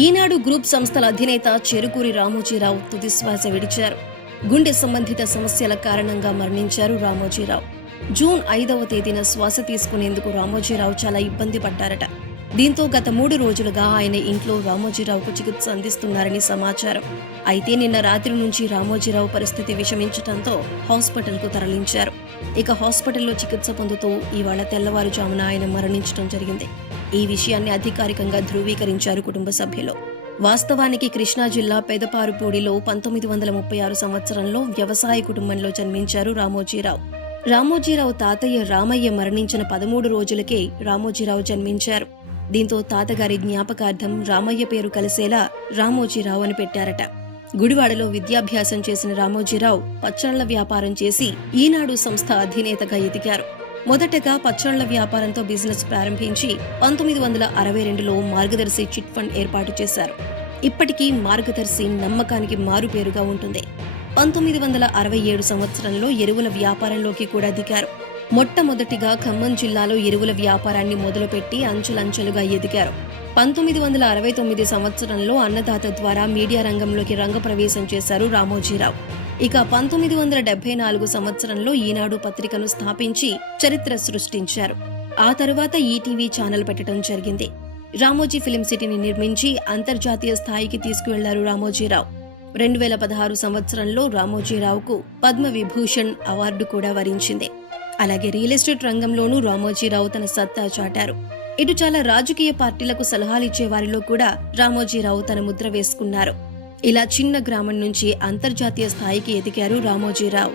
ఈనాడు group సంస్థల అధినేత చెరుకూరి రామోజీరావు తుదిశ్వాస విడిచారు. గుండె సంబంధిత సమస్యల కారణంగా మరణించారు రామోజీరావు. జూన్ 5వ తేదీన శ్వాస తీసుకునేందుకు రామోజీరావు చాలా ఇబ్బంది పడ్డారట. దీంతో గత 3 రోజులుగా ఆయన ఇంట్లో రామోజీరావుకు చికిత్స అందిస్తున్నారని సమాచారం. అయితే నిన్న రాత్రి నుంచి రామోజీరావు పరిస్థితి విషమించడంతో హాస్పిటల్కు తరలించారు. ఇక హాస్పిటల్లో చికిత్స పొందుతూ ఇవాళ తెల్లవారుజామున ఆయన మరణించడం జరిగింది. ఈ విషయాన్ని అధికారికంగా ధృవీకరించారు కుటుంబ సభ్యులు. వాస్తవానికి కృష్ణా జిల్లా పెదపారుపూడిలో 1936 సంవత్సరంలో వ్యవసాయ కుటుంబంలో జన్మించారు రామోజీరావు. రామోజీరావు తాతయ్య రామయ్య మరణించిన 13 రోజులకే రామోజీరావు జన్మించారు. దీంతో తాతగారి జ్ఞాపకార్థం రామయ్య పేరు కలిసేలా రామోజీరావు అని పెట్టారట. గుడివాడలో విద్యాభ్యాసం చేసిన రామోజీరావు పచ్చళ్ల వ్యాపారం చేసి ఈనాడు సంస్థ అధినేతగా ఎదిగారు. మొదటగా పచ్చళ్ల వ్యాపారంతో బిజినెస్ ప్రారంభించి 1962లో మార్గదర్శి చిట్ ఫండ్ ఏర్పాటు చేశారు. ఇప్పటికీ మార్గదర్శి నమ్మకానికి మారుపేరుగా ఉంటుంది. 1967 సంవత్సరంలో ఎరువుల వ్యాపారంలోకి కూడా దిగారు. మొట్టమొదటిగా ఖమ్మం జిల్లాలో ఎరువుల వ్యాపారాన్ని మొదలుపెట్టి అంచెలంచెలుగా ఎదిగారు. 1969 సంవత్సరంలో అన్నదాత ద్వారా మీడియా రంగంలోకి రంగప్రవేశం చేశారు రామోజీరావు. ఇక 1974 సంవత్సరంలో ఈనాడు పత్రికను స్థాపించి చరిత్ర సృష్టించారు. ఆ తరువాత ఈటీవీ ఛానల్ పెట్టడం జరిగింది. రామోజీ ఫిలిం సిటీని నిర్మించి అంతర్జాతీయ స్థాయికి తీసుకువెళ్లారు రామోజీరావు. 2016 సంవత్సరంలో రామోజీరావుకు పద్మవిభూషణ్ అవార్డు కూడా వరించింది. అలాగే రియల్ ఎస్టేట్ రంగంలోనూ రామోజీరావు తన సత్తా చాటారు. ఇటు చాలా రాజకీయ పార్టీలకు సలహాలిచ్చే వారిలో కూడా రామోజీరావు తన ముద్ర వేసుకున్నారు. ఇలా చిన్న గ్రామం నుంచి అంతర్జాతీయ స్థాయికి ఎదిగారు రామోజీరావు.